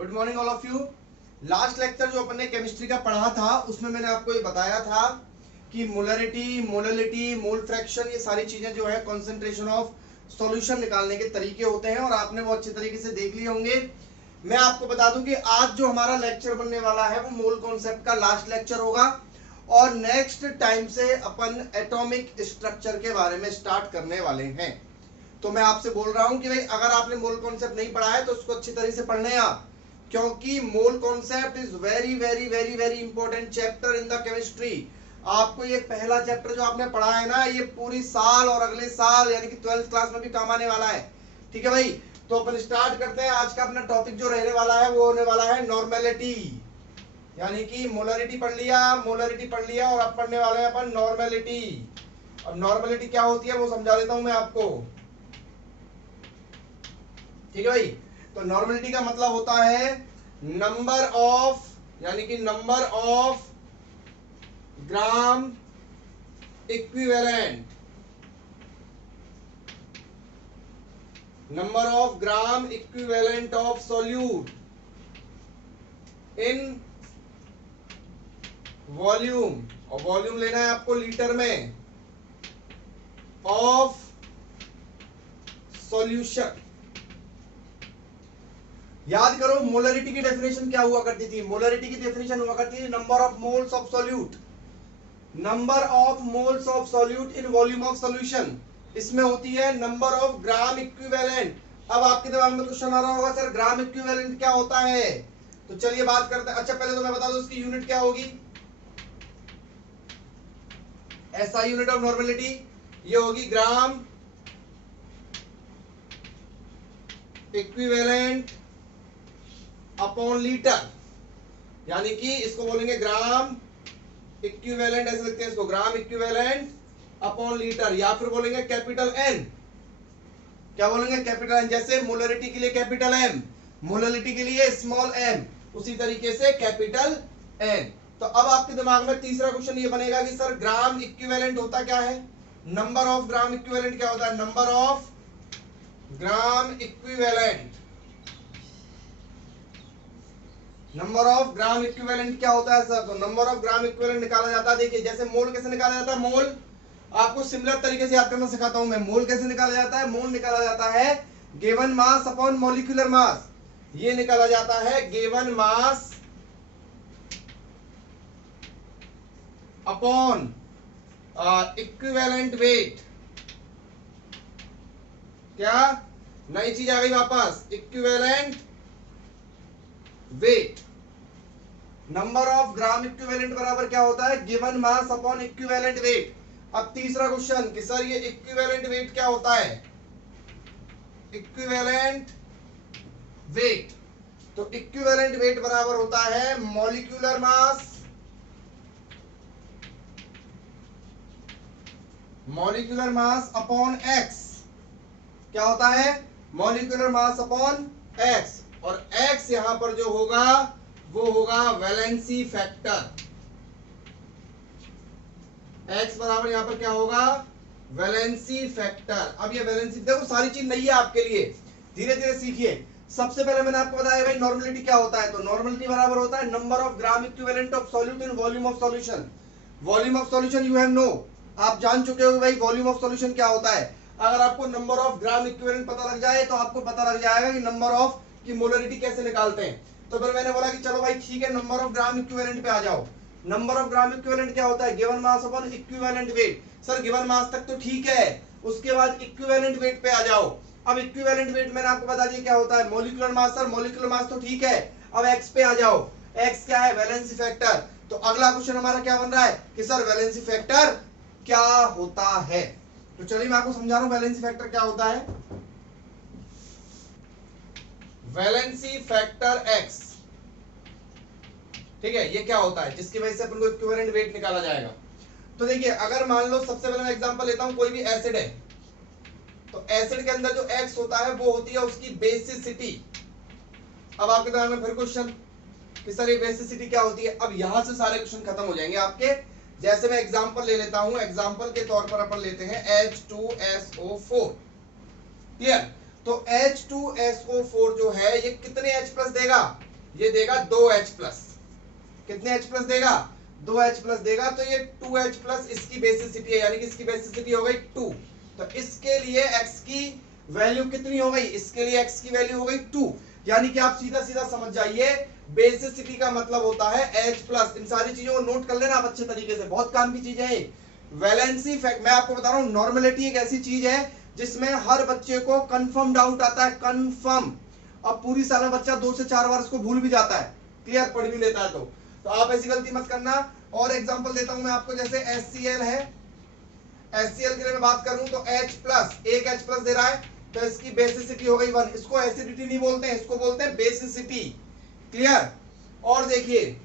Good morning all of you. Last lecture जो अपन ने chemistry का पढ़ा था उसमें मैंने आपको ये बताया था कि मोलरिटी, मोललिटी, मोल फ्रैक्शन, ये सारी चीजें जो है कॉन्सेंट्रेशन ऑफ सॉल्यूशन निकालने के तरीके होते हैं और आपने वो अच्छे तरीके से देख लिए होंगे। मैं आपको बता दूं कि आज जो हमारा लेक्चर बनने वाला है वो मोल कॉन्सेप्ट का लास्ट लेक्चर होगा और नेक्स्ट टाइम से अपन एटॉमिक स्ट्रक्चर के बारे में स्टार्ट करने वाले हैं। तो मैं आपसे बोल रहा हूं कि भाई अगर आपने मोल कॉन्सेप्ट नहीं पढ़ा है तो उसको अच्छी तरह से पढ़ने आप, क्योंकि mole concept is very very very very important chapter in the chemistry. आपको ये पहला चैप्टर जो आपने पढ़ा है ना, ये पूरी साल और अगले साल यानी कि 12th क्लास में भी काम आने वाला है। ठीक है भाई, तो अपन स्टार्ट करते हैं। आज का अपना टॉपिक जो रहने वाला है वो होने वाला है नॉर्मेलिटी, यानी कि मोलरिटी पढ़ लिया, मोलरिटी पढ़ लिया और अब पढ़ने वाले हैं अपन नॉर्मेलिटी। अब नॉर्मेलिटी क्या होती है वो समझा देता हूं मैं आपको। ठीक है भाई, तो नॉर्मेलिटी का मतलब होता है नंबर ऑफ, यानी कि number of gram equivalent, number of gram equivalent of solute in volume, और वॉल्यूम लेना है आपको लीटर में, ऑफ सॉल्यूशन। याद करो मोलरिटी की डेफिनेशन क्या हुआ करती थी। मोलरिटी की डेफिनेशन हुआ करती थी number of moles of solute, number of moles of solute in volume of solution. इसमें होती है नंबर ऑफ ग्राम इक्विवेलेंट। अब आपके दिमाग में क्वेश्चन आ रहा होगा सर ग्राम इक्विवेलेंट क्या होता है, तो चलिए बात करते हैं। अच्छा पहले तो मैं बता दूं इसकी यूनिट क्या होगी। ऐसा यूनिट ऑफ नॉर्मेलिटी ये होगी ग्राम इक्विवेलेंट अपॉन लीटर, यानी कि इसको बोलेंगे ग्राम इक्विवेलेंट, ऐसे लिखते हैं इसको ग्राम इक्विवेलेंट अपॉन लीटर, या फिर बोलेंगे कैपिटल एन। क्या बोलेंगे? Capital N. जैसे मोलरिटी के लिए कैपिटल एम, मोलरिटी के लिए स्मॉल एम, उसी तरीके से कैपिटल एन। तो अब आपके दिमाग में तीसरा क्वेश्चन ये बनेगा कि सर ग्राम इक्विवेलेंट होता क्या है, नंबर ऑफ ग्राम इक्विवेलेंट क्या होता है, number of gram equivalent, number of gram equivalent क्या होता है सर, तो नंबर ऑफ ग्राम इक्विवेलेंट निकाला जाता है। देखिए जैसे मोल कैसे निकाला जाता है, मोल आपको सिमिलर तरीके से याद करना सिखाता हूं मैं। मोल कैसे निकाला जाता है, मोल निकाला जाता है गिवन मास अपॉन मॉलिक्यूलर मास। ये निकाला जाता है given mass upon equivalent weight. क्या नई चीज आ गई वापस, equivalent weight. Number of gram equivalent बराबर क्या होता है, given mass upon equivalent wait. अब तीसरा क्वेश्चन कि सर ये इक्विवेलेंट वेट क्या होता है, इक्विवेलेंट वेट, तो इक्विवेलेंट वेट बराबर होता है molecular mass, molecular mass upon x. क्या होता है, मॉलिक्यूलर मास अपॉन एक्स, और एक्स यहां पर जो होगा वो होगा वैलेंसी फैक्टर। एक्स बराबर यहां पर क्या होगा, वैलेंसी फैक्टर। अब ये वैलेंसी, देखो सारी चीज नई है आपके लिए, धीरे धीरे सीखिए। सबसे पहले मैंने आपको बताया भाई नॉर्मेलिटी क्या होता है, तो नॉर्मेलिटी बराबर होता है number of gram equivalent of solute in volume of solution. Volume of solution you have know, आप जान चुके हो भाई वॉल्यूम ऑफ सॉल्यूशन क्या होता है। अगर आपको नंबर ऑफ ग्राम इक्विवेलेंट पता लग जाए तो आपको पता लग जाएगा कि नंबर ऑफ की मोलरिटी कैसे निकालते हैं। तो फिर मैंने बोला कि चलो भाई ठीक है नंबर ऑफ ग्राम इक्विवेलेंट पे आ जाओ। नंबर ऑफ ग्राम इक्विवेलेंट क्या होता है, given mass upon equivalent wait. Sir given mass तक तो ठीक है, उसके बाद इक्विवेलेंट वेट पे आ जाओ। अब इक्विवेलेंट वेट मैंने आपको बता दिया क्या होता है, molecular mass. Sir molecular mass तो ठीक है, अब एक्स पे आ जाओ। एक्स क्या है, वैलेंसी फैक्टर। तो अगला क्वेश्चन हमारा क्या बन रहा है कि सर वैलेंसी फैक्टर क्या होता है। तो चलिए मैं आपको समझा रहा हूं वैलेंसी फैक्टर क्या होता है। वैलेंसी फैक्टर एक्स, ठीक है, ये क्या होता है जिसकी वजह से अपन को इक्विवेलेंट वेट निकाला जाएगा। तो देखिए अगर मान लो सबसे पहले मैं एग्जांपल लेता हूं, कोई भी एसिड है, तो एसिड के अंदर जो एक्स होता है वो होती है उसकी बेसिसिटी। अब आपके दिमाग में फिर क्वेश्चन कि सर ये बेसिसिटी क्या होती है। अब यहां से सारे क्वेश्चन खत्म हो जाएंगे आपके। जैसे मैं एग्जांपल ले लेता हूं, एग्जांपल के तौर पर अपन लेते हैं H2SO4। क्लियर, तो H2SO4 जो है ये कितने H प्लस देगा, ये देगा 2H प्लस। कितने H प्लस देगा? 2H प्लस देगा। तो ये 2H प्लस इसकी बेसिसिटी है, यानी कि इसकी बेसिसिटी हो गई 2। तो इसके लिए x की वैल्यू कितनी हो गई? इसके लिए x की वैल्यू हो गई 2। यानी कि आप सीधा सीधा समझ जाइए, बेसिसिटी का मतलब होता है H प्लस। इन सारी चीजों को नोट कर लेना आप अच्छे तरीके से, बहुत काम की चीजें हैं। वैलेंसी फैक्ट मैं आपको बता रहा हूं, नॉर्मेलिटी एक ऐसी चीज है जिसमें हर बच्चे को कंफर्म डाउट आता है, कंफर्म। अब पूरी साल में बच्चा 2 से 4 बार इसको भूल भी जाता है, क्लियर, पढ़ भी लेता है। तो आप ऐसी गलती मत करना। और एग्जांपल देता हूं मैं आपको, जैसे HCl है, HCl के लिए मैं बात करूं तो H प्लस, एक H प्लस दे रहा है, तो इसकी बेसिसिटी हो गई 1। इसको एसिडिटी नहीं बोलते हैं, इसको बोलते हैं बेसिसिटी, क्लियर। और देखिए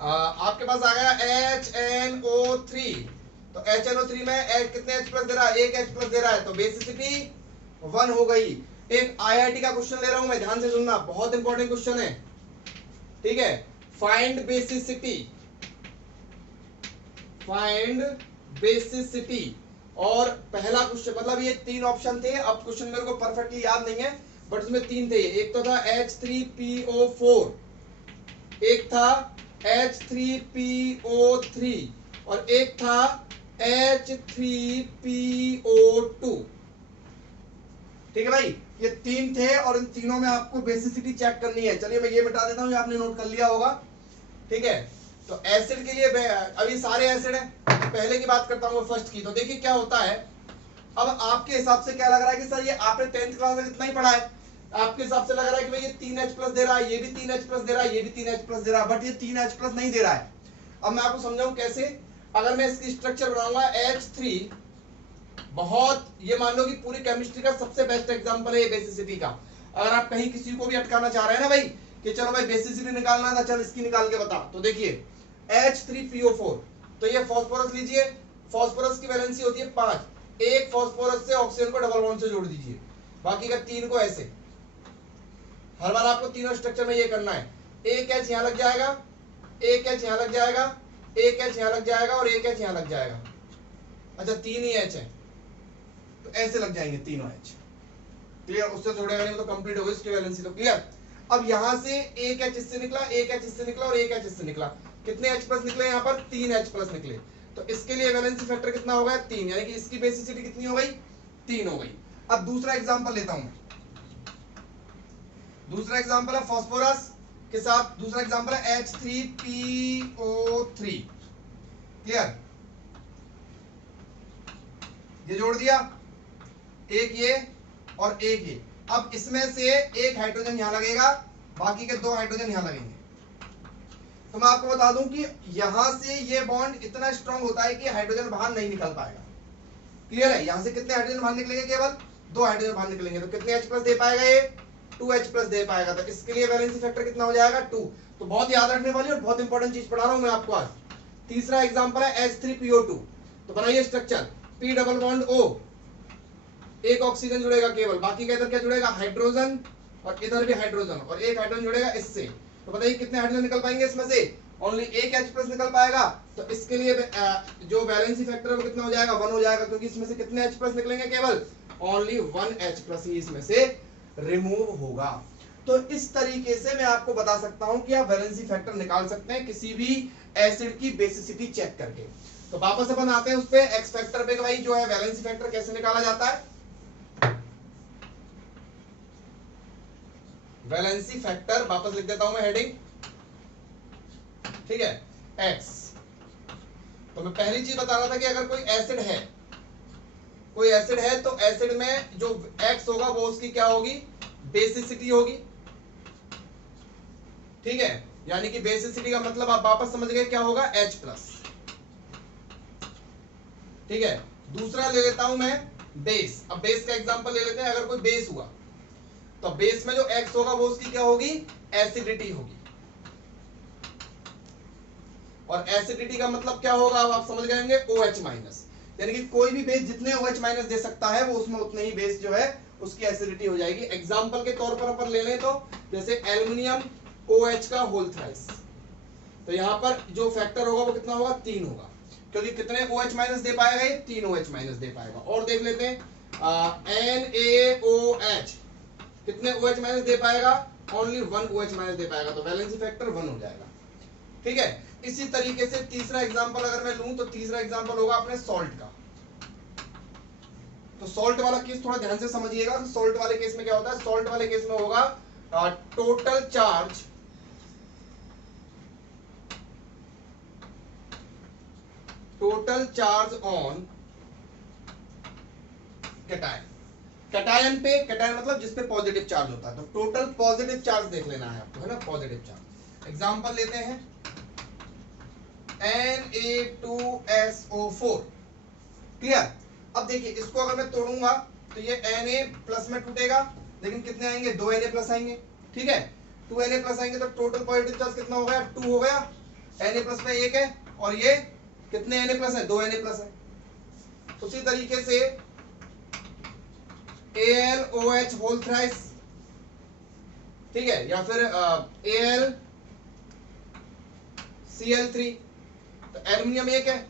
आपके पास आ गया HNO3, तो HNO3 में कितने H प्लस दे रहा है? एक H प्लस दे रहा है, तो बेसिसिटी 1 हो गई। एक IIT का क्वेश्चन ले रहा हूं मैं, ध्यान से सुनना, बहुत इंपॉर्टेंट क्वेश्चन है, ठीक है। Find basicity, find basicity. और पहला क्वेश्चन, मतलब ये 3 ऑप्शन थे, अब क्वेश्चन मेरे को परफेक्टली याद नहीं है, बट उसमें 3 थे। एक तो था H3PO4, एक था H3PO3 और एक था H3PO2, ठीक है भाई। ये 3 थे और इन तीनों में आपको बेसिसिटी चेक करनी है। चलिए मैं ये मिटा देता हूं, ये आपने नोट कर लिया होगा, ठीक है। तो एसिड के लिए अभी सारे एसिड है, पहले की बात करता हूं फर्स्ट की। तो देखिए क्या होता है, अब आपके हिसाब से क्या लग रहा है कि सर ये आपने 10th क्लास में कितना ही पढ़ा है, आपके हिसाब से लग रहा है कि भाई ये 3H प्लस दे रहा है, ये भी 3H प्लस दे रहा है, ये भी 3H प्लस दे रहा है, बट ये 3H प्लस नहीं दे रहा है। अब मैं आपको समझाऊं कैसे। अगर मैं इसकी स्ट्रक्चर बनाऊंगा H3, बहुत, ये मान लो कि पूरी केमिस्ट्री का सबसे बेस्ट एग्जांपल है ये बेसिसिटी का। अगर आप कहीं किसी को भी अटकाना चाह रहे हैं ना भाई, कि चलो भाई बेसिसिटी निकालना था, चल इसकी निकाल के बता, तो देखिए H3PO4, तो ये फास्फोरस लीजिए, फास्फोरस की वैलेंसी होती है 5, एक फास्फोरस से ऑक्सीजन को डबल बॉन्ड से जोड़ दीजिए, बाकी का 3 को ऐसे। हर बार आपको तीनों स्ट्रक्चर में ये करना है, एक H यहां लग जाएगा, एक H यहां लग जाएगा, एक H यहां लग जाएगा और एक H यहां लग जाएगा। अच्छा 3 ही H है, तो ऐसे लग जाएंगे तीनों H, क्लियर। उससे जोड़ेगा नहीं तो कंप्लीट हो गई इसकी वैलेंसी, तो क्लियर। अब यहां से एक H इससे निकला, एक H इससे निकला और एक H इससे निकला, कितने H प्लस निकले? यहाँ पर 3H प्लस निकले। तो इसके लिए वैलेंसी फैक्टर कितना हो गया? 3, यानी कि इसकी बेसिसिटी कितनी हो गई? 3 हो गई। अब दूसरा एग्जांपल लेता हूं, दूसरा एग्जांपल है फास्फोरस के साथ, दूसरा एग्जांपल है H3PO3, क्लियर। ये जोड़ दिया, एक ये और एक ये। अब इसमें से एक हाइड्रोजन यहां लगेगा, बाकी के 2 हाइड्रोजन यहां लगेंगे। तो मैं आपको बता दूं कि यहां से ये बॉन्ड इतना स्ट्रांग होता है कि हाइड्रोजन बाहर नहीं निकल पाएगा, क्लियर है। यहां से कितने हाइड्रोजन बाहर निकलेंगे? केवल 2 हाइड्रोजन बाहर निकलेंगे। तो कितने H प्लस दे पाएगा ये? 2H प्लस दे पाएगा। तो इसके लिए वैलेंसी फैक्टर कितना हो जाएगा? 2। तो बहुत याद रखने वाली और बहुत इंपॉर्टेंट चीज पढ़ा रहा हूं मैं आपको आज। तीसरा एग्जांपल है H3PO2, तो बनाइए structure, P double bond O, एक ऑक्सीजन जुड़ेगा केवल, बाकी का इधर क्या जुड़ेगा? हाइड्रोजन, और इधर भी हाइड्रोजन, और एक हाइड्रोजन जुड़ेगा इससे। तो बताइए कितने हाइड्रोजन निकल पाएंगे इसमें से? ओनली एक H प्लस निकल पाएगा। तो इसके लिए जो वैलेंसी फैक्टर है वो कितना हो जाएगा? 1 हो जाएगा, क्योंकि इसमें से कितने H प्लस निकलेंगे? केवल ओनली 1 H प्लस ही इसमें से रिमूव होगा। तो इस तरीके से मैं आपको बता सकता हूं कि आप वैलेंसी फैक्टर निकाल सकते हैं किसी भी एसिड की बेसिसिटी चेक करके। तो वापस अपन आते हैं उस पे, एक्स फैक्टर पे, भाई जो है वैलेंसी फैक्टर कैसे निकाला जाता है। वैलेंसी फैक्टर वापस लिख देता हूं मैं हेडिंग, ठीक है, एक्स। तो मैं पहली चीज बता रहा था कि अगर कोई एसिड है, कोई एसिड है, तो एसिड में जो एक्स होगा वो उसकी क्या होगी? बेसिसिटी होगी, ठीक है। यानी कि बेसिसिटी का मतलब आप वापस समझ गए क्या होगा? H प्लस, ठीक है। दूसरा ले लेता हूं मैं बेस। अब बेस का एग्जांपल ले लेते हैं। अगर कोई बेस हुआ तो बेस में जो X होगा वो उसकी क्या होगी? एसिडिटी होगी। और एसिडिटी का मतलब क्या होगा? अब आप समझ गए होंगे, OH माइनस, यानी कि कोई भी बेस जितने OH माइनस दे सकता है वो उसमें उतने ही बेस जो है उसकी एसिडिटी हो जाएगी। एग्जांपल के तौर पर अपन ले लें तो जैसे एल्युमिनियम OH का होल थ्राइस, तो यहां पर जो फैक्टर होगा वो कितना होगा? 3 होगा, क्योंकि कितने OH माइनस दे पाएगा ये? 3 OH माइनस दे पाएगा। और देख लेते हैं NaOH, कितने OH माइनस दे पाएगा? ओनली 1 OH माइनस दे पाएगा, तो वैलेंसी फैक्टर 1 हो जाएगा। ठीक है, इसी तरीके से तीसरा एग्जांपल अगर मैं लूं तो तीसरा एग्जांपल होगा अपने सॉल्ट का। तो सॉल्ट वाला केस थोड़ा ध्यान से समझिएगा। सॉल्ट वाले केस में क्या होता है, सॉल्ट वाले केस में होगा total charge on cation. Cation पे, कैटायन मतलब जिस पे पॉजिटिव चार्ज होता है, तो टोटल पॉजिटिव चार्ज देख लेना है आपको, है ना, पॉजिटिव चार्ज। एग्जांपल लेते हैं Na2SO4। क्लियर। अब देखिए इसको अगर मैं तोड़ूंगा तो ये Na प्लस में टूटेगा, लेकिन कितने आएंगे, 2 Na प्लस आएंगे। ठीक है, 2 Na प्लस आएंगे तो टोटल पॉजिटिव चार्ज कितना हो गया, 2 हो गया। Na प्लस में 1 है और ये कितने Na प्लस है, 2 Na प्लस है। उसी तरीके से AlOH होल थ्राइस, ठीक है, या फिर AlCl3। तो एल्यूमिनियम 1 है,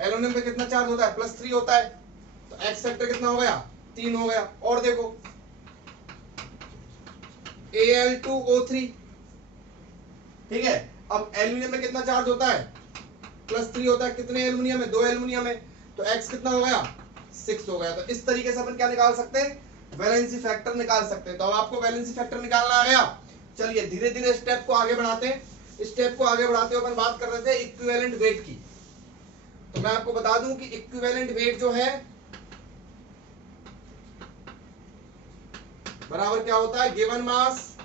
एल्यूमिनियम पे कितना चार्ज होता है, +3 होता है, तो एक्स फैक्टर कितना हो गया, 3 हो गया। और देखो Al2O3, ठीक है, अब एल्यूमिनियम में कितना चार्ज होता है, +3 होता है, कितने एल्यूमिनियम है, 2 एल्यूमिनियम है, तो एक्स कितना हो गया, 6 हो गया। तो इस तरीके से अपन क्या निकाल सकते हैं, वैलेंसी फैक्टर निकाल सकते हैं। तो अब आपको वैलेंसी फैक्टर निकालना आ गया। चलिए धीरे धीरे स्टेप को आगे बढ़ाते हैं। स्टेप को आगे बढ़ाते हुए अपन बात कर रहे थे इक्विवेलेंट वेट की। तो मैं आपको बता दूं कि इक्विवेलेंट वेट जो है बराबर क्या होता है, given mass,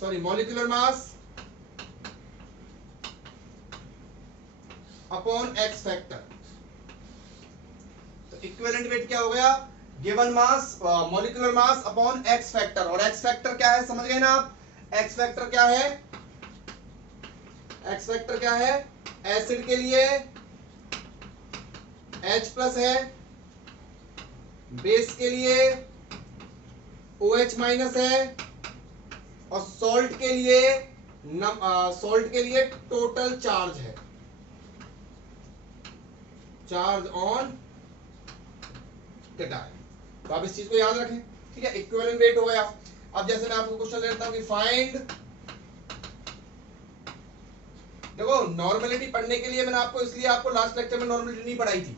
sorry molecular mass upon X factor. तो इक्विवेलेंट वेट क्या हो गया, given mass molecular mass upon X factor. और एक्स फैक्टर क्या है, समझ गए ना आप, एक्स फैक्टर क्या है, एक्स फैक्टर क्या है, एसिड के लिए H प्लस है, बेस के लिए OH माइनस है, और सॉल्ट के लिए टोटल चार्ज है, चार्ज ऑन कैटायन। तो आप इस चीज को याद रखें। ठीक है, इक्विवेलेंट वेट हो गया। अब जैसे मैं आपको क्वेश्चन लेता हूं कि फाइंड, देखो नॉर्मलिटी पढ़ने के लिए मैंने आपको, इसलिए आपको लास्ट लेक्चर में नॉर्मलिटी नहीं पढ़ाई थी,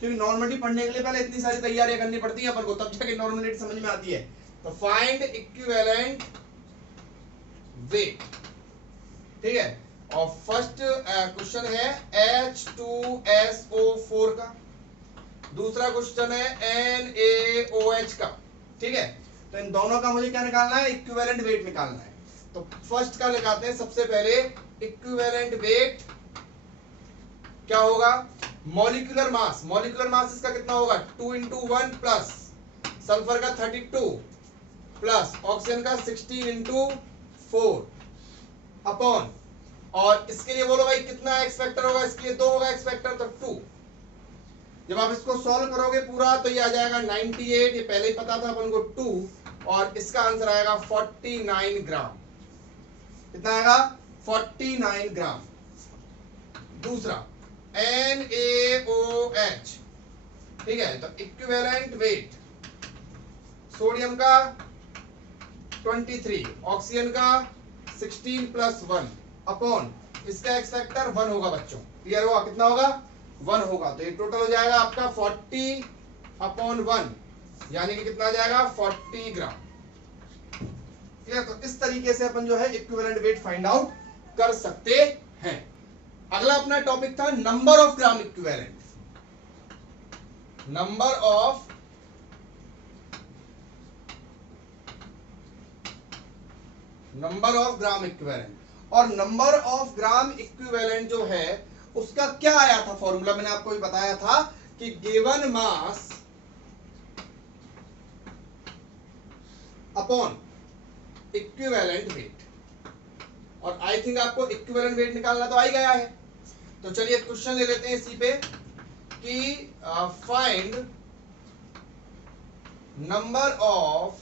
क्योंकि नॉर्मलिटी पढ़ने के लिए पहले इतनी सारी तैयारियां करनी पड़ती है अपन को, तब जाके नॉर्मलिटी समझ में आती है। तो फाइंड इक्विवेलेंट वेट, ठीक है। और फर्स्ट क्वेश्चन है H2SO4 का, दूसरा क्वेश्चन है NaOH का। ठीक है, तो इन दोनों का मुझे क्या निकालना है, इक्विवेलेंट वेट निकालना है। तो फर्स्ट का लगाते हैं सबसे पहले, इक्विवेलेंट वेट क्या होगा, मॉलिक्यूलर मास, मॉलिक्यूलर मास इसका कितना होगा, 2 × 1 प्लस सल्फर का 32 प्लस ऑक्सीजन का 16 × 4 अपॉन, और इसके लिए बोलो भाई कितना एक्स फैक्टर होगा, इसके लिए 2 होगा एक्स फैक्टर, तो 2। जब आप इसको सॉल्व करोगे पूरा तो ये आ जाएगा 98, ये पहले ही पता था अपन को 2, और इसका आंसर आएगा 49 ग्राम। कितना आएगा, 49 ग्राम। दूसरा NaOH, ठीक है, तो इक्विवेलेंट वेट सोडियम का 23, ऑक्सीजन का 16 + 1 अपॉन इसका एक्स फैक्टर 1 होगा बच्चों, क्लियर होगा, कितना होगा, 1 होगा। तो ये टोटल हो जाएगा आपका 40/1, यानी कि कितना आ जाएगा, 40 ग्राम। क्लियर। तो इस तरीके से अपन जो है इक्विवेलेंट वेट फाइंड आउट कर सकते हैं। अगला अपना टॉपिक था number of gram equivalent, number of gram equivalent. और नंबर ऑफ ग्राम इक्विवेलेंट जो है उसका क्या आया था फॉर्मूला, मैंने आपको भी बताया था कि given mass upon equivalent weight. और आई थिंक आपको इक्विवेलेंट वेट निकालना तो आ ही गया है। तो चलिए क्वेश्चन ले लेते हैं इसी पे कि find number of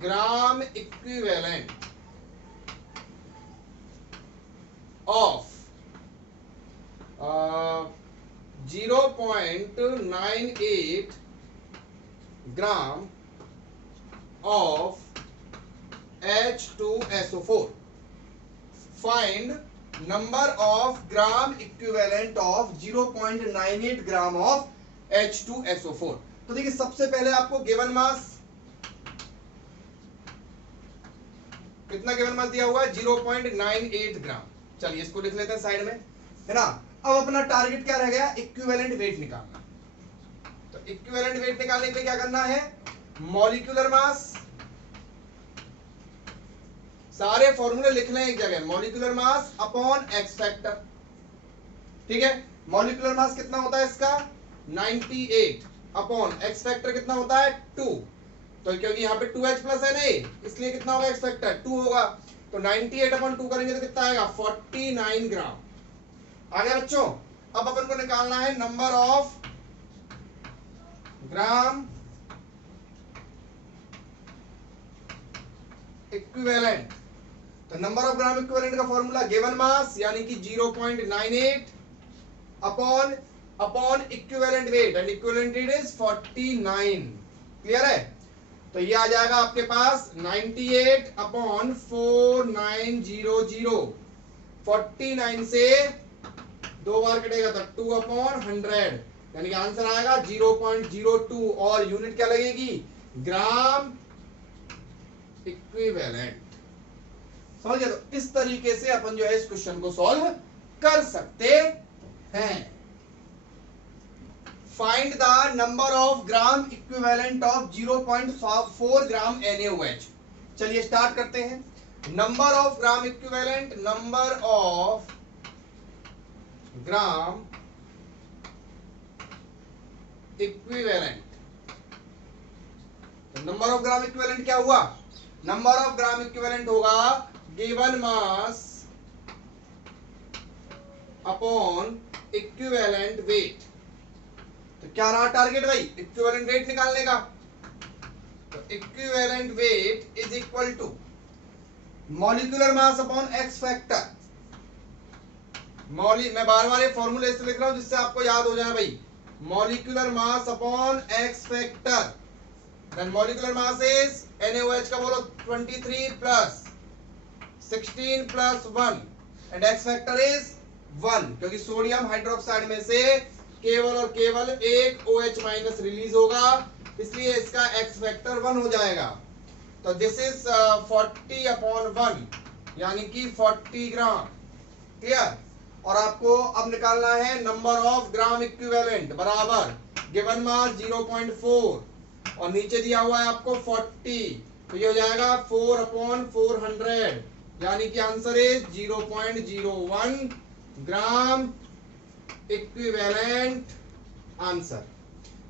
gram equivalent of 0.98 gram of H2SO4. Find number of gram equivalent of 0.98 gram of H2SO4. तो देखिए सबसे पहले आपको गिवन मास, कितना गिवन मास दिया हुआ है 0.98 ग्राम. चलिए इसको लिख लेते हैं साइड में, है ना. अब अपना टारगेट क्या रह गया, इक्विवेलेंट वेट निकालना. तो इक्विवेलेंट वेट निकालने के लिए क्या करना है, मॉलिक्यूलर मास, सारे फॉर्मूले लिख लें एक जगह, molecular mass upon X factor. ठीक है, मॉलिक्यूलर मास कितना होता है इसका 98 अपॉन एक्स फैक्टर कितना होता है 2. तो क्योंकि यहाँ पे 2H प्लस है नहीं, इसलिए कितना होगा एक्स फैक्टर 2 होगा. तो 98 अपॉन 2 करेंगे तो कितना आएगा 49 ग्राम. आ गया बच्चों. अब अपन को निकालना है नंबर ऑफ ग्राम इक्विवेलेंट. तो नंबर ऑफ ग्राम इक्विवेलेंट का फॉर्मूला गिवन मास यानी कि 0.98 upon equivalent wait, and equivalent weight is 49. Clear है. तो ये आ जाएगा आपके पास 98 अपॉन 4900. 49 से 2 बार कटेगा तो 2 अपॉन 100, यानी कि आंसर आएगा 0.02. और यूनिट क्या लगेगी, ग्राम इक्विवेलेंट. समझ गए. तो इस तरीके से अपन जो है इस क्वेश्चन को सॉल्व कर सकते हैं. Find the number of gram equivalent of 0.4 gram NaOH. चलिए स्टार्ट करते हैं. Number of gram equivalent, number of gram equivalent. Number of gram equivalent क्या हुआ, नंबर ऑफ ग्राम इक्विवेलेंट होगा given mass upon equivalent wait. तो क्या रहा target भाई, इक्विवेलेंट वेट निकालने का. तो equivalent weight is equal to molecular mass upon X factor. मैं बार बार ये फॉर्मूले इससे लिख रहा हूं जिससे आपको याद हो जाए भाई. Molecular mass upon X factor, then molecular mass is NaOH का बोलो 23 plus 16 plus 1 and X factor is 1, क्योंकि सोडियम हाइड्रोक्साइड में से केवल और केवल एक OH माइनस रिलीज होगा, इसलिए इसका एक्स फैक्टर 1 हो जाएगा. तो दिस इज 40 अपॉन 1 यानी कि 40 ग्राम. क्लियर. और आपको अब निकालना है नंबर ऑफ ग्राम इक्विवेलेंट बराबर गिवन मास 0.4 और नीचे दिया हुआ है आपको 40. तो ये हो जाएगा 4 अपॉन 400 यानी कि answer is 0.01 gram equivalent answer.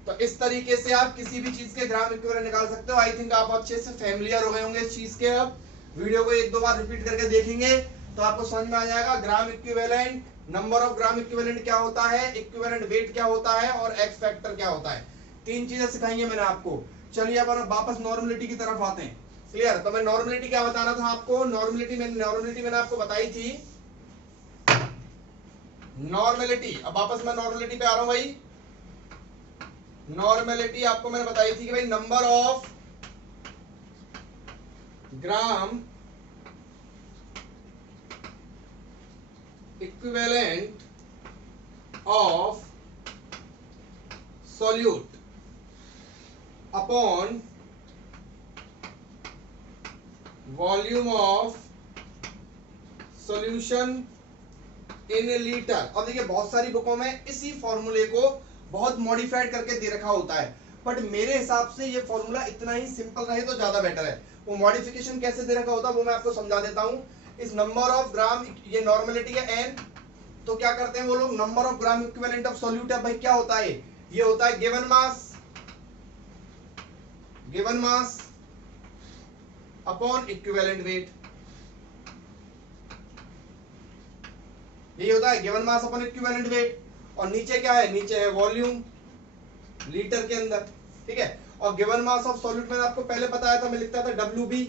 तो इस तरीके से आप किसी भी चीज के ग्राम इक्विवेलेंट निकाल सकते हो. आई थिंक आप अच्छे से फैमिलियर हो गए होंगे इस चीज के. अब वीडियो को 1-2 बार रिपीट करके देखेंगे तो आपको समझ में आ जाएगा ग्राम equivalent, number of gram equivalent क्या होता है, इक्विवेलेंट वेट क्या होता है और एक्स फैक्टर क्या होता है. 3 चीजें सिखाई है मैंने आपको. चलिए अब वापस नॉर्मलिटी की तरफ आते हैं. क्लियर. तो मैं नॉर्मलिटी क्या बता रहा था आपको, नॉर्मलिटी मैंने आपको बताई थी. नॉर्मलिटी, अब वापस मैं नॉर्मलिटी पे आ रहा हूं भाई. नॉर्मलिटी आपको मैंने बताई थी कि भाई number of gram equivalent of solute upon volume of solution in litre. अब देखिए बहुत सारी बुकों में इसी फॉर्मूले को बहुत मॉडिफाइड करके दे रखा होता है, बट मेरे हिसाब से ये फॉर्मूला इतना ही सिंपल रहे तो ज्यादा बेटर है. वो मॉडिफिकेशन कैसे दे रखा होता है वो मैं आपको समझा देता हूं. इस नंबर ऑफ ग्राम, ये नॉर्मलिटी है n, तो क्या करते हैं वो लोग, number of gram equivalent of solute है भाई. क्या होता है ये होता है given mass upon equivalent wait. ये होता है given mass upon equivalent weight. और नीचे क्या है, नीचे है वॉल्यूम लीटर के अंदर. ठीक है. और गिवन मास ऑफ सॉल्यूट मैंने आपको पहले बताया था, मैं लिखता था WB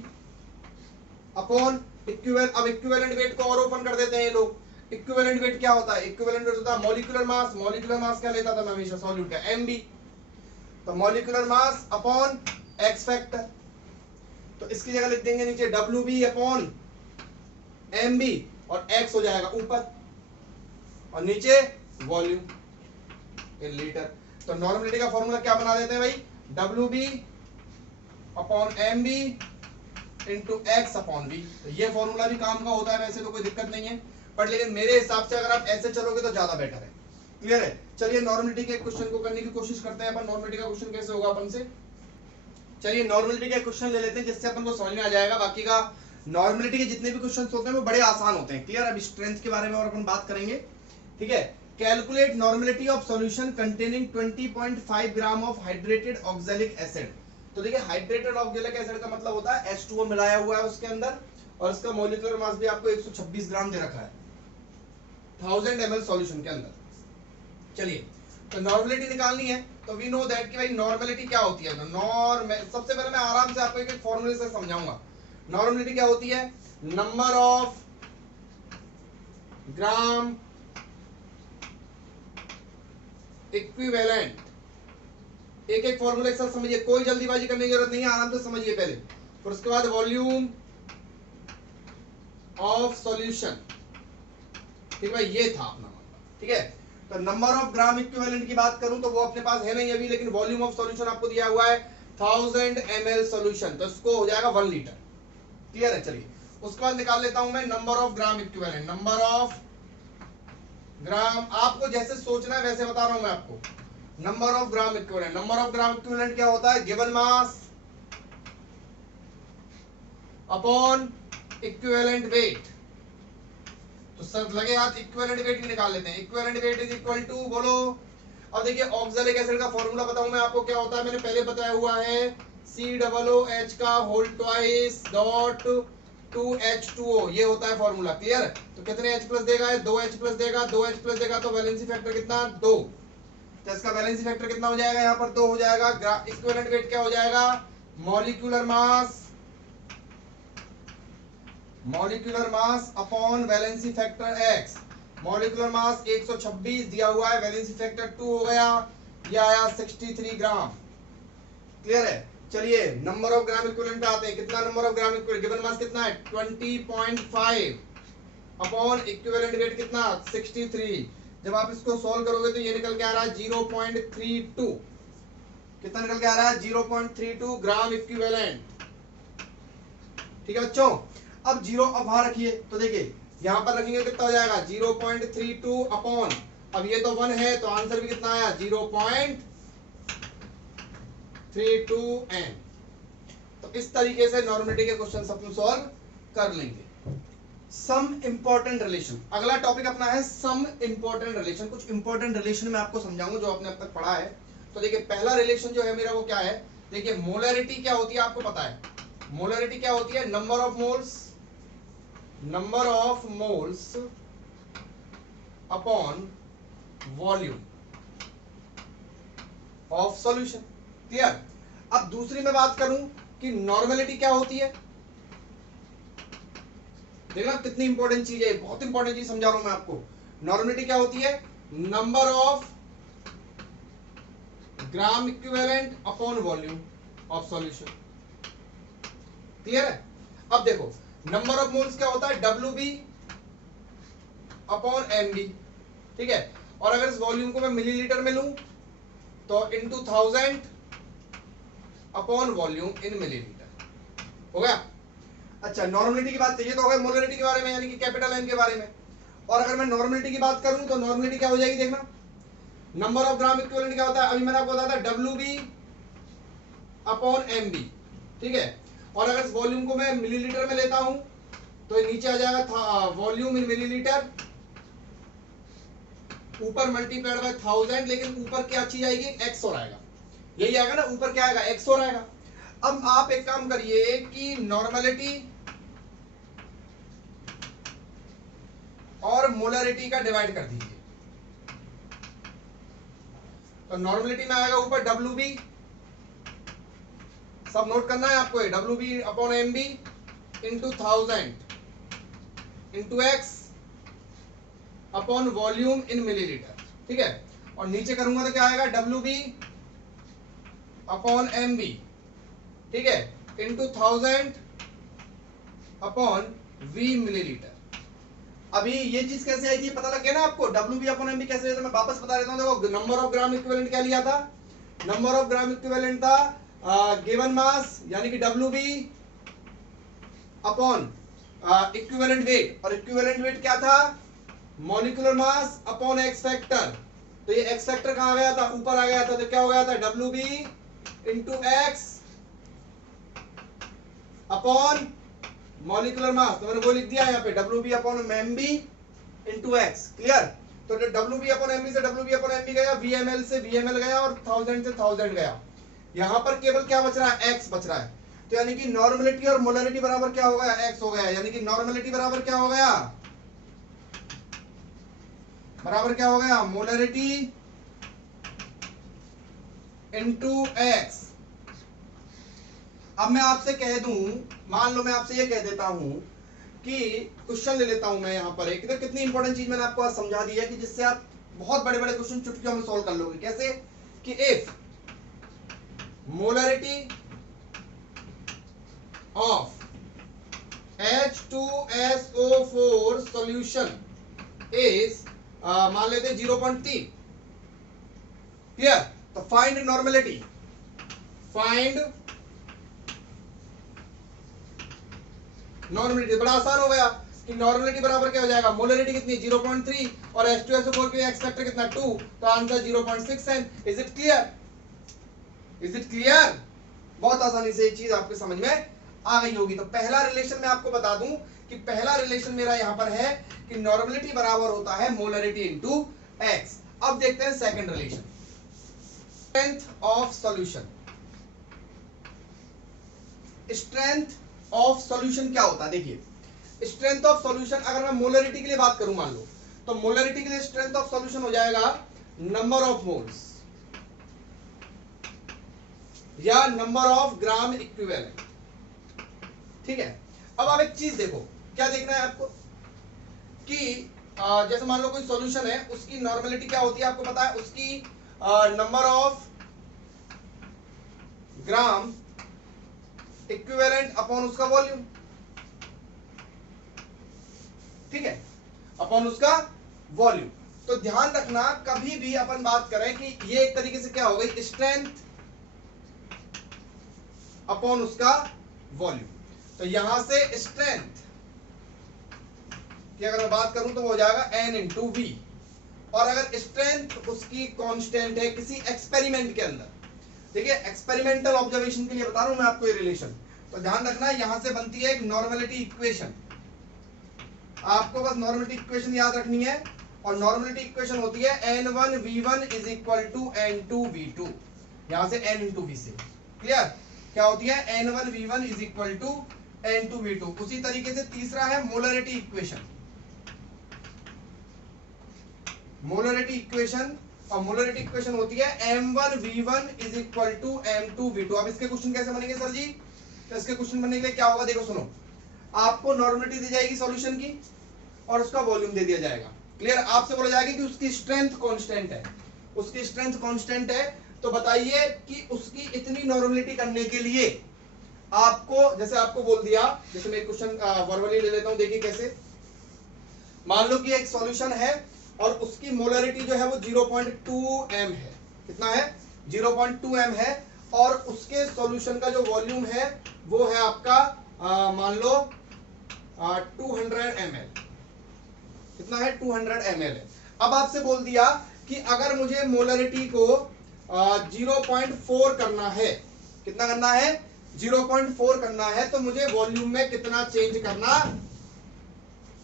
अपॉन इक्विवेलेंट. अब इक्विवेलेंट वेट को और ओपन कर देते हैं ये लोग. इक्विवेलेंट वेट क्या होता है, इक्विवेलेंट वेट होता है मॉलिक्यूलर मास. मॉलिक्यूलर मास क्या लेता था मैं हमेशा, सॉल्यूट का MB. तो molecular mass upon X factor, तो इसकी जगह लिख देंगे नीचे W B upon M B, और एक्स हो जाएगा ऊपर और नीचे वॉल्यूम इन लीटर। तो नॉर्मलिटी का फॉर्मूला क्या बना देते हैं भाई, W B upon M B into X upon B. तो ये फॉर्मूला भी काम का होता है, वैसे तो कोई दिक्कत नहीं है, बट लेकिन मेरे हिसाब से अगर आप ऐसे चलोगे तो ज्यादा बेटर है। क्लियर है? चलिए नॉर्मलिटी के क्वेश्चन को करने की कोशिश करते हैं अपन। नॉर्मलिटी का क्वेश्चन कैसे होगा अपन से, चलिए नॉर्मलिटी का क्वेश्चन ले लेते हैं जिससे अपन को समझ में आ जाएगा। बाकी का नॉर्मलिटी के जितने भी क्वेश्चन होते हैं वो बड़े आसान होते हैं। क्लियर? अब स्ट्रेंथ के बारे में और अपन बात करेंगे। ठीक है, calculate normality of solution containing 20.5 gram of hydrated oxalic acid. तो देखिए हाइड्रेटेड ऑक्सैलिक एसिड का मतलब होता है H2O मिलाया हुआ है उसके अंदर, और इसका मॉलिक्यूलर मास भी आपको 126 ग्राम दे रखा है 1000 ml सॉल्यूशन के अंदर। चलिए तो नॉर्मलिटी निकालनी है, तो वी नो दैट कि भाई नॉर्मलिटी क्या होती है। सबसे पहले मैं आराम से आपको एक फॉर्मूले से समझाऊंगा। नॉर्मलिटी क्या होती है, नंबर ऑफ ग्राम इक्विवेलेंट। एक एक फॉर्मूले के साथ समझिए, कोई जल्दीबाजी करने की जरूरत नहीं है, आराम से समझिए पहले। फिर उसके बाद वॉल्यूम ऑफ सॉल्यूशन। ठीक है, ये था अपना मतलब। ठीक है, तो नंबर ऑफ ग्राम इक्विवेलेंट की बात करूं तो वो अपने पास है नहीं अभी, लेकिन वॉल्यूम ऑफ सॉल्यूशन आपको दिया हुआ है 1000 ml सॉल्यूशन, तो इसको हो जाएगा 1 लीटर। क्लियर है? चलिए उसके बाद निकाल लेता हूं मैं number of gram equivalent. Number of gram, आपको जैसे सोचना है वैसे बता रहा हूं मैं आपको। Number of gram equivalent, number of gram equivalent क्या होता है, given mass upon equivalent wait. तो सब लगे हाथ इक्विवेलेंट वेट ही निकाल लेते हैं। Equivalent weight is equal to, बोलो। अब देखिए ऑक्सैलिक एसिड का फॉर्मूला बताऊं मैं आपको क्या होता है, मैंने पहले बताया हुआ है, COOH का होल ट्वाइस डॉट 2H2O, ये होता है फॉर्मूला। क्लियर? तो कितने H प्लस देगा, 2H प्लस देगा, 2H प्लस देगा, तो वैलेंसी फैक्टर कितना, 2। तो इसका वैलेंसी फैक्टर कितना हो जाएगा, यहाँ पर 2 हो जाएगा। इक्विवेलेंट वेट क्या हो जाएगा, molecular mass upon valency factor x। Molecular mass 126 दिया हुआ है, वैलेंसी फैक्टर 2 हो गया, ये आया 63 ग्राम। क्लियर है? चलिए नंबर ऑफ ग्राम इक्विवेलेंट पे आते हैं। कितना number of gram equivalent, given mass कितना है 20.5 अपॉन इक्विवेलेंट वेट कितना 63। जब आप इसको सॉल्व करोगे तो ये निकल के आ रहा है 0.32। कितना निकल के आ रहा है, 0.32 ग्राम इक्विवेलेंट। ठीक है बच्चों, अब जीरो अब वहां रखिए, तो देखिए यहां पर रखेंगे कितना हो जाएगा 0.32 अपॉन, अब ये तो 1 है तो आंसर भी कितना आया 0.32n। तो इस तरीके से नॉर्मलिटी के क्वेश्चन अपन सॉल्व कर लेंगे। सम इंपॉर्टेंट रिलेशन, अगला टॉपिक अपना है सम इंपॉर्टेंट रिलेशन। कुछ इंपॉर्टेंट रिलेशन मैं आपको समझाऊंगा जो आपने अब तक पढ़ा है। तो देखिए पहला रिलेशन जो है मेरा वो क्या है, देखिए मोलरिटी क्या होती है आपको पता है। मोलरिटी क्या होती है, number of moles upon volume of solution. Clear? अब दूसरी मैं बात करूं कि नॉर्मलिटी क्या होती है, देखना कितनी इंपॉर्टेंट चीज है, बहुत इंपॉर्टेंट चीज समझा रहा हूं मैं आपको। नॉर्मलिटी क्या होती है, number of gram equivalent upon volume of solution. Clear है? अब देखो नंबर ऑफ मोल्स क्या होता है, WB अपॉन MB। ठीक है, और अगर इस वॉल्यूम को मैं मिलीलीटर में लूं तो इंटू 1000 अपॉन वॉल्यूम इन मिलीलीटर हो गया। अच्छा नॉर्मलिटी की बात, ये तो हो गया मोलरिटी के बारे में, यानी कि कैपिटल M के बारे में। और अगर मैं नॉर्मलिटी की बात करूं तो नॉर्मलिटी क्या हो जाएगी, देखना नंबर ऑफ ग्राम इक्विवेलेंट क्या होता है, अभी मैंने आपको बताया था WB अपॉन MB। ठीक है, और अगर इस वॉल्यूम को मैं मिलीलीटर में लेता हूं तो नीचे आ जाएगा वॉल्यूम इन मिलीलीटर, ऊपर मल्टीप्लाइड बाय 1000, लेकिन ऊपर क्या चीज आएगी, एक्स और आएगा, यही आएगा ना, ऊपर क्या आएगा, एक्स और आएगा। अब आप एक काम करिए कि नॉर्मलिटी और मोलरिटी का डिवाइड कर दीजिए। तो नॉर्मलिटी में आएगा ऊपर WB, सब नोट करना है आपको, WB upon MB into 1000 into X upon volume इन मिलीलीटर। ठीक है, और नीचे करूंगा तो क्या आएगा, WB अपॉन एम बी, ठीक है, इंटू 1000 अपॉन वी मिलीलीटर। अभी ये चीज कैसे आई थी पता लग गया ना आपको, W B upon M B कैसे लेते, मैं वापस बता देता हूँ। देखो नंबर ऑफ ग्राम इक्विवेलेंट क्या लिया था, नंबर ऑफ ग्राम इक्विवेलेंट था गिवन मास यानी कि W B upon equivalent weight, और इक्विवेलेंट वेट क्या था, molecular mass upon X factor. तो ये एक्स फैक्टर कहां गया था, ऊपर आ गया था, तो क्या हो गया था W B into X upon molecular mass, तो मैंने वो लिख दिया यहाँ पे W B upon M B into X. Clear, तो W B upon M B से W B upon M B गया, वी एम एल से वी एम एल गया, और 1000 से 1000 गया। यहां पर केवल क्या बच रहा है, एक्स बच रहा है। तो यानी कि नॉर्मलिटी और मोलरिटी बराबर क्या हो गया, एक्स हो गया। यानी कि नॉर्मलिटी बराबर क्या हो गया, बराबर क्या हो गया, मोलरिटी इंटू एक्स। अब मैं आपसे कह दूं, मान लो मैं आपसे ये कह देता हूं कि क्वेश्चन ले लेता हूं मैं यहां पर एक, कितनी इंपॉर्टेंट चीज मैंने आपको आज समझा दी है कि जिससे आप बहुत बड़े बड़े क्वेश्चन चुटकियों में सॉल्व कर लोगे। कैसे कि if molarity of H2SO4 solution is मान लेते हैं 0.3, क्लियर, तो फाइंड नॉर्मलिटी, फाइंड नॉर्मलिटी। बड़ा आसान हो गया कि नॉर्मलिटी बराबर क्या हो जाएगा, मोलरिटी कितनी 0.3 और H2SO4 के एक्स फैक्टर कितना 2, तो आंसर 0.6 है। Is it clear, is it clear, बहुत आसानी से ये चीज आपके समझ में आ गई होगी। तो पहला रिलेशन मैं आपको बता दूं कि पहला रिलेशन मेरा यहां पर है कि नॉर्मलिटी बराबर होता है मोलरिटी इनटू एक्स। अब देखते हैं second relation, strength of solution. Strength of solution क्या होता है, देखिए स्ट्रेंथ ऑफ सॉल्यूशन अगर मैं मोलरिटी के लिए बात करूं मान लो, तो मोलरिटी के लिए स्ट्रेंथ ऑफ सॉल्यूशन हो जाएगा नंबर ऑफ मोल्स या नंबर ऑफ ग्राम इक्विवेलेंट, ठीक है। अब आप एक चीज देखो, क्या देखना है आपको कि जैसे मान लो कोई सॉल्यूशन है, उसकी नॉर्मलिटी क्या होती है आपको पता है, उसकी number of gram equivalent upon उसका वॉल्यूम, ठीक है, अपॉन उसका वॉल्यूम। तो ध्यान रखना कभी भी अपन बात करें कि ये एक तरीके से क्या हो गई, स्ट्रेंथ अपॉन उसका वॉल्यूम। तो यहां से स्ट्रेंथ की अगर मैं बात करूं तो वो हो जाएगा n इंटू वी, और अगर स्ट्रेंथ उसकी कांस्टेंट है किसी एक्सपेरिमेंट के अंदर, देखिए एक्सपेरिमेंटल ऑब्जर्वेशन के लिए बता रहा हूं मैं आपको ये रिलेशन, तो ध्यान रखना यहां से बनती है एक नॉर्मलिटी इक्वेशन। आपको बस नॉर्मलिटी इक्वेशन याद रखनी है, और नॉर्मलिटी इक्वेशन होती है n1v1 is equal to n2v2, यहां से n इंटू वी से, क्लियर, क्या होती है n1v1 is equal to n2v2। उसी तरीके से तीसरा है मोलरिटी इक्वेशन, मोलरिटी इक्वेशन, और मोलरिटी इक्वेशन होती है m1v1 is equal to m2v2। अब इसके क्वेश्चन कैसे बनेंगे सर जी, तो इसके क्वेश्चन बनने के लिए क्या होगा, देखो सुनो, आपको नॉर्मलिटी दी जाएगी सॉल्यूशन की और उसका वॉल्यूम दे दिया जाएगा, क्लियर, आपसे बोला जाएगा कि उसकी स्ट्रेंथ कांस्टेंट है, उसकी स्ट्रेंथ कांस्टेंट है, तो बताइए कि उसकी इतनी नॉर्मलिटी करने के लिए आपको, जैसे आपको बोल दिया, जैसे मैं क्वेश्चन वर्बली ले लेता हूं, देखिए कैसे, मान लो कि एक सॉल्यूशन है और उसकी मोलरिटी जो है वो 0.2 m है, कितना है 0.2 m है, और उसके सॉल्यूशन का जो वॉल्यूम है वो है आपका मान लो 200 ml, कितना है 200 ml है। अब आपसे बोल दिया कि अगर मुझे मोलरिटी को 0.4 करना है, कितना करना है 0.4 करना है, तो मुझे वॉल्यूम में कितना चेंज करना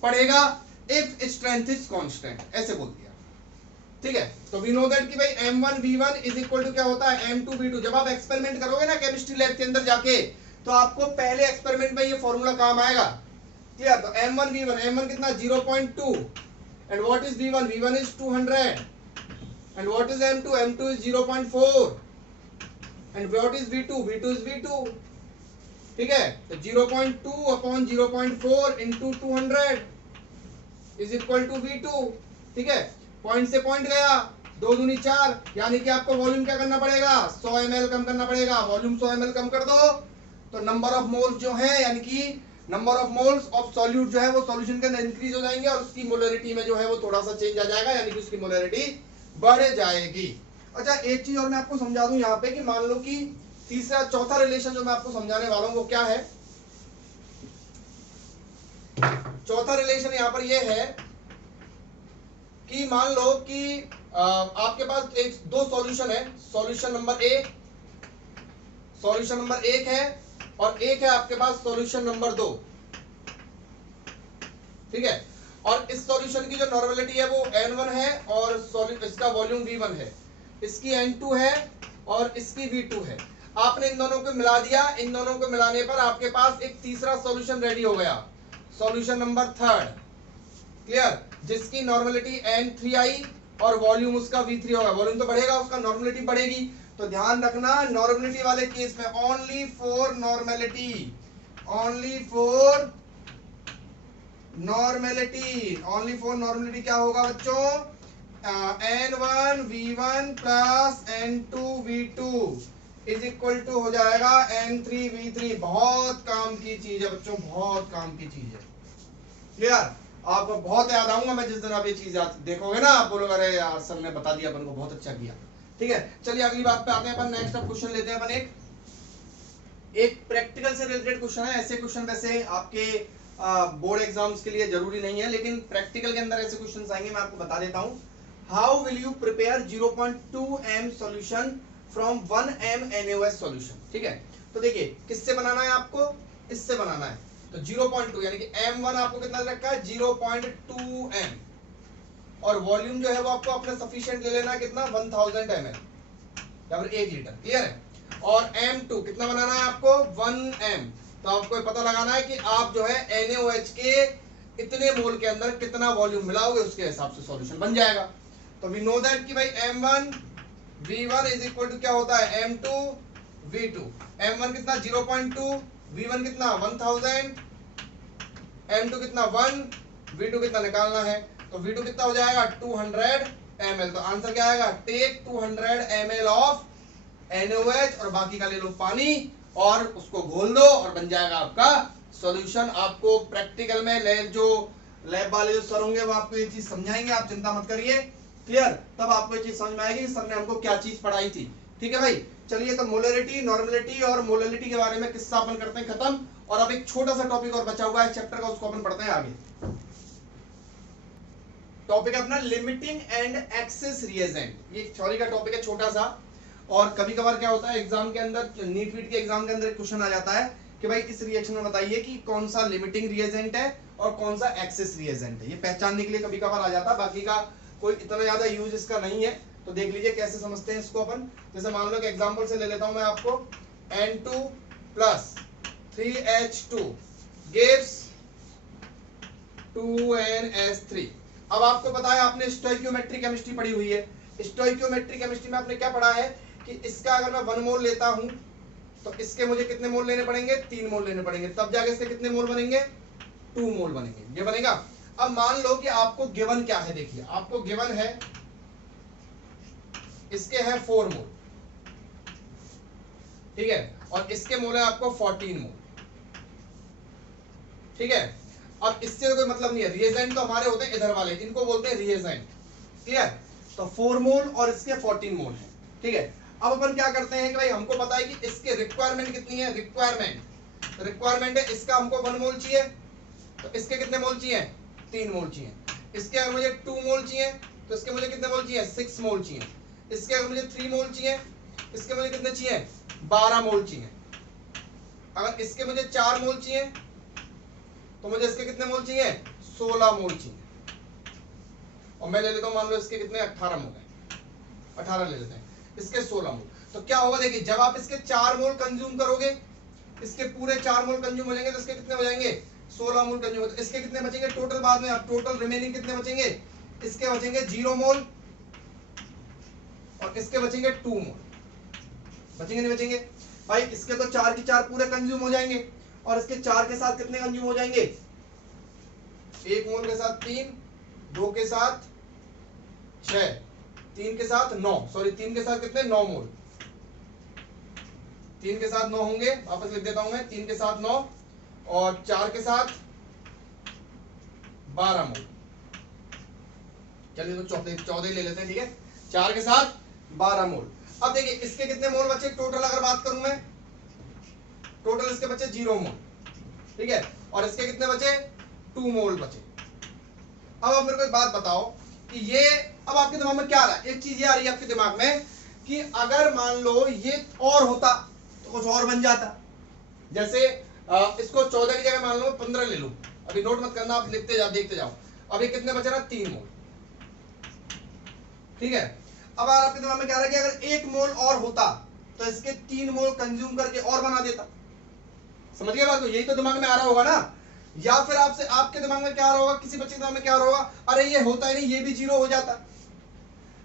पड़ेगा इफ स्ट्रेंथ इज कांस्टेंट, ऐसे बोल दिया, ठीक है। तो वी नो दैट कि भाई m1v1 इज इक्वल टू क्या होता है m2v2। जब आप एक्सपेरिमेंट करोगे ना केमिस्ट्री लैब के अंदर जाके, तो आपको पहले एक्सपेरिमेंट में ये फॉर्मूला काम आएगा, क्लियर। तो m1v1, m1 कितना 0.2, and what is v1, v1 is 200, and what is m2, m2 is 0.4, and what is v2, v2 is v2, ठीक है। तो 0.2 upon 0.4 into 200 is equal to v2, ठीक है, पॉइंट से पॉइंट गया, 2 दूनी 4, यानी कि आपको वॉल्यूम क्या करना पड़ेगा, 100 ml कम करना पड़ेगा। वॉल्यूम 100 ml कम कर दो तो नंबर ऑफ मोल्स जो है, यानी कि number of moles of solute जो है वो सॉल्यूशन के अंदर इंक्रीज हो जाएंगे और उसकी मोलरिटी में जो है वो थोड़ा सा चेंज आ जाएगा, यानी कि उसकी मोलरिटी बढ़ जाएगी। अच्छा, एक चीज और मैं आपको समझा दूं यहाँ पे कि मान लो कि तीसरा चौथा रिलेशन जो मैं आपको समझाने वाला हूं वो क्या है। चौथा रिलेशन यहाँ पर ये है कि मान लो कि आपके पास दो सॉल्यूशन है, सॉल्यूशन नंबर एक है और एक है आपके पास सॉल्यूशन नंबर 2, ठीक है। और इस सॉल्यूशन की जो नॉर्मेलिटी है वो n1 है और इसका वॉल्यूम v1 है, इसकी n2 है और इसकी v2 है। आपने इन दोनों को मिला दिया, इन दोनों को मिलाने पर आपके पास एक तीसरा सॉल्यूशन रेडी हो गया, सॉल्यूशन नंबर 3, क्लियर, जिसकी नॉर्मेलिटी n3 आई और वॉल्यूम उसका v3 होगा। वॉल्यूम तो बढ़ेगा, उसका नॉर्मेलिटी बढ़ेगी। तो ध्यान रखना, नॉर्मेलिटी वाले केस में ओनली फॉर नॉर्मेलिटी क्या होगा बच्चों, n1 v1 plus n2 v2 is equal to हो जाएगा n3 v3। बहुत काम की चीज है बच्चों, बहुत काम की चीज है, क्लियर। आपको बहुत याद आऊंगा मैं जिस दिन आप ये चीज देखोगे ना, आप बोलोगे अरे यार सर ने बता दिया अपन को, बहुत अच्छा किया। ठीक है, चलिए अगली बात पे आते हैं अपन। नेक्स्ट अब क्वेश्चन लेते हैं अपन एक प्रैक्टिकल से रिलेटेड क्वेश्चन है। ऐसे क्वेश्चन वैसे आपके बोर्ड एग्जाम्स के लिए जरूरी नहीं है, लेकिन प्रैक्टिकल के अंदर ऐसे क्वेश्चन आएंगे, मैं आपको बता देता हूं। How will you prepare 0.2 m solution from 1 m NaOH solution. ठीक है, तो देखिए किससे बनाना है आपको, इससे बनाना है। तो 0.2 यानी कि m1 आपको कितना रखा है, 0.2 m, और वॉल्यूम जो है वो आपको अपने सफिशिएंट ले लेना है, कितना 1000 ml या फिर 1 लीटर, क्लियर है। और m2 कितना बनाना है आपको, 1 m। तो आपको पता लगाना है कि आप जो है NaOH के इतने मोल के अंदर कितना वॉल्यूम मिलाओगे, उसके हिसाब से सॉल्यूशन बन जाएगा। तो वी नो दैट कि भाई m1 v1 is equal to क्या होता है, m2 v2। m1 कितना 0.2, v1 कितना 1000, m2 कितना 1, v2 कितना निकालना है। तो v2 कितना हो जाएगा 200 ml। तो आंसर क्या आएगा, टेक 200 ml ऑफ NaOH और बाकी का ले लो पानी और उसको घोल दो और बन जाएगा आपका सॉल्यूशन। आपको प्रैक्टिकल में लैब वाले जो सर होंगे वो आपको ये चीज समझाएंगे, आप चिंता मत करिए, क्लियर। तब आपको ये चीज समझ में आएगी कि सर ने हमको क्या चीज पढ़ाई थी। ठीक है भाई, चलिए तो मोलरिटी, नॉर्मेलिटी और मोलरिटी के बारे में किस्सा अपन करते हैं खत्म। और अब एक छोटा सा टॉपिक और बचा हुआ है चैप्टर का, उसको अपन पढ़ते हैं आगे। टॉपिक है अपना लिमिटिंग एंड एक्सेस रिएजेंट। ये थ्योरी का टॉपिक है छोटा सा, और कभी कभार क्या होता है एग्जाम के अंदर, नीट वीट के एग्जाम के अंदर क्वेश्चन आ जाता है कि भाई इस रिएक्शन में बताइए कि कौन सा लिमिटिंग रिएजेंट है और कौन सा एक्सेस रिएजेंट है। ये पहचानने के लिए कभी कभार आ जाता है, बाकी का कोई इतना ज्यादा यूज इसका नहीं है। तो देख लीजिए कैसे समझते हैं इसको अपन। जैसे मान लो कि एग्जांपल से ले लेता हूं मैं आपको, N2 plus 3H2 gives 2NS3। अब आपको पता है आपने स्टोइकियोमेट्रिक केमिस्ट्री पढ़ी हुई है। स्टोइकियोमेट्रिक केमिस्ट्री में आपने क्या पढ़ा है कि इसका अगर मैं 1 मोल लेता हूं तो इसके मुझे कितने मोल लेने पड़ेंगे, 3 मोल लेने पड़ेंगे, तब जाके इसके कितने मोल बनेंगे, 2 मोल बनेंगे, ये बनेगा। अब मान लो कि आपको गिवन क्या है, देखिए आपको गिवन है इसके है 4 मोल, ठीक है, और इसके मोल है आपको 14 मोल, ठीक है। अब इससे कोई मतलब नहीं है, रिएजेंट तो हमारे होते हैं इधर वाले, इनको बोलते हैं रिएजेंट, क्लियर। तो 4 मोल और इसके 14 मोल है, ठीक है। अब अपन क्या करते हैं कि भाई हमको पता है कि इसके रिक्वायरमेंट कितनी है, रिक्वायरमेंट है इसका हमको 1 मोल चाहिए, तो इसके कितने मोल चाहिए, 3 मोल चाहिए। इसके अगर मुझे 2 मोल चाहिए तो इसके मुझे कितने मोल चाहिए, 6 मोल चाहिए। इसके अगर मुझे 3 मोल चाहिए, इसके मुझे कितने चाहिए, 12 मोल चाहिए। अगर इसके मुझे 4 मोल चाहिए तो मुझे इसके कितने मोल चाहिए, 16 मोल चाहिए। और मैं ले लेता हूं, मान लो इसके कितने 18 मोल है, 18 ले लेते हैं, इसके 16 मोल। तो क्या होगा, देखिए जब आप इसके 4 मोल कंज्यूम करोगे, इसके पूरे 4 मोल कंज्यूम हो जाएंगे, तो इसके कितने हो जाएंगे, 16 मोल कंज्यूम हो। तो इसके कितने बचेंगे टोटल, बाद में आप टोटल रिमेनिंग कितने बचेंगे, इसके बचेंगे 0 मोल और इसके बचेंगे 2 मोल। बचेंगे नहीं बचेंगे भाई, इसके तो 4 की 4 पूरे कंज्यूम हो जाएंगे और इसके 4 के साथ कितने कंज्यूम हो जाएंगे, 1 मोल के साथ 3, 2 के साथ 6, 3 के साथ 9, सॉरी 3 के साथ कितने 9 मोल, 3 के साथ 9 होंगे, वापस लिख देता हूं मैं, 3 के साथ 9 और 4 के साथ 12 मोल। चलिए तो 14 ले लेते हैं, ठीक है, 4 के साथ 12 मोल। अब देखिए इसके कितने मोल बचे टोटल, अगर बात करूं मैं टोटल इसके बचे 0 मोल, ठीक है, और इसके कितने बचे 2 मोल बचे। अब आप मेरे को एक बात बताओ कि ये अब आपके दिमाग में क्या आ रहा है, एक चीज ये आ रही है आपके दिमाग में कि अगर मान लो ये और होता तो कुछ और बन जाता, जैसे इसको 14 की जगह मान लो 15 ले लूं, अभी नोट मत करना, आप लिखते जाओ देखते जाओ। अब ये कितने बचे ना 3 मोल, ठीक है। अब आपके दिमाग में क्या आ रहा है कि अगर 1 मोल और होता तो इसके 3 मोल कंज्यूम करके और बना देता, समझ गए बात को, यही तो दिमाग में आ रहा होगा ना। या फिर आपसे आपके दिमाग में क्या आ रहा होगा, किसी बच्चे के दिमाग में क्या आ रहा होगा, अरे ये होता ही नहीं, ये भी 0 हो जाता,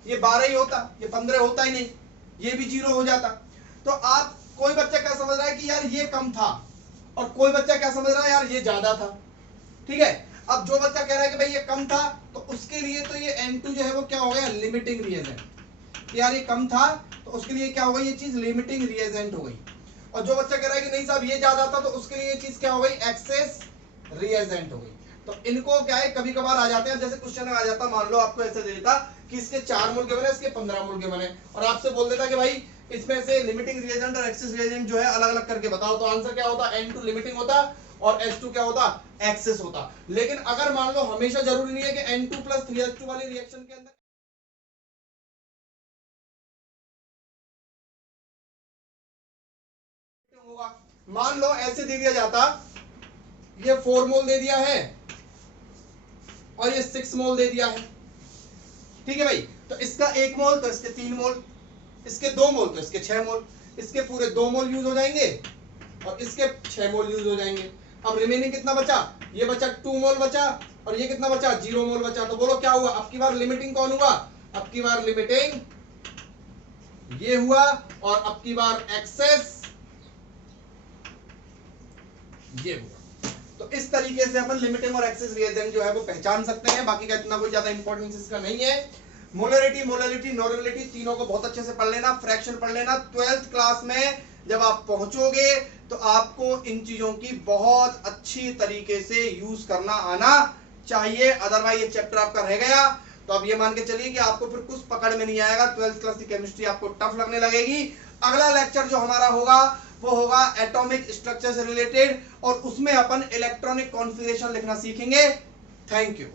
ये 12 ही होता, ये 15 होता ही नहीं, ये भी 0 हो जाता। तो आप कोई बच्चा क्या समझ रहा है कि यार ये कम था, और कोई बच्चा क्या समझ रहा है यार ये ज्यादा था, ठीक है। अब जो बच्चा कह रहा है कि भाई ये कम था तो उसके लिए तो ये N2 जो है वो क्या हो गया, लिमिटिंग रिएजेंट, यार ये कम था तो उसके लिए क्या हो गई, ये चीज लिमिटिंग रिएजेंट हो गई। और जो बच्चा कह रहा है कि नहीं साहब ये ज्यादा था तो उसके लिए ये चीज क्या हो गई, एक्सेस रिएजेंट हो गई। तो इनको क्या है कभी कभार आ जाते हैं, जैसे क्वेश्चन में आ जाता, मान लो आपको ऐसे दे देता कि इसके 4 मोल के बने, इसके 15 मोल के बने, और आपसे बोल देता कि भाई इसमें से लिमिटिंग रिएजेंट और एक्सेस रिएजेंट जो है अलग अलग करके बताओ, तो आंसर क्या होता, N2 लिमिटिंग होता और H2 क्या होता, एक्सेस होता। लेकिन अगर मान लो हमेशा जरूरी नहीं है कि N2 + 3H2 वाली रिएक्शन के अंदर होगा। मान लो ऐसे दे दिया जाता, ये 4 मोल दे दिया है और ये 6 मोल दे दिया है, ठीक है भाई, तो इसका 1 मोल तो इसके 3 मोल, इसके 2 मोल तो इसके 6 मोल, इसके पूरे 2 मोल यूज हो जाएंगे और इसके 6 मोल यूज हो जाएंगे। अब रिमेनिंग कितना बचा, ये बचा 2 मोल बचा, और ये कितना बचा 0 मोल बचा। तो बोलो क्या हुआ, अब की बार लिमिटिंग कौन हुआ, अब की बार लिमिटिंग ये हुआ, और अब की बार एक्सेस ये हुआ। तो इस तरीके से अपन लिमिटिंग और एक्सेस रिएजेंट जो है वो पहचान सकते हैं, बाकी का इतना कोई ज्यादा इंपॉर्टेंस इसका नहीं है। मोलरिटी, मोलरिटी, नॉर्मलिटी तीनों को बहुत अच्छे से पढ़ लेना, फ्रैक्शन पढ़ लेना। 12th क्लास में जब आप पहुंचोगे तो आपको इन चीजों की बहुत अच्छी तरीके से यूज करना आना चाहिए, अदरवाइज ये चैप्टर आपका रह गया तो अब ये मान के चलिए कि आपको फिर कुछ पकड़ में नहीं आएगा, 12th क्लास की केमिस्ट्री आपको टफ लगने लगेगी। अगला लेक्चर जो हमारा होगा वो होगा एटॉमिक स्ट्रक्चर से रिलेटेड, और उसमें अपन इलेक्ट्रॉनिक कॉन्फ़िगरेशन लिखना सीखेंगे। Thank you.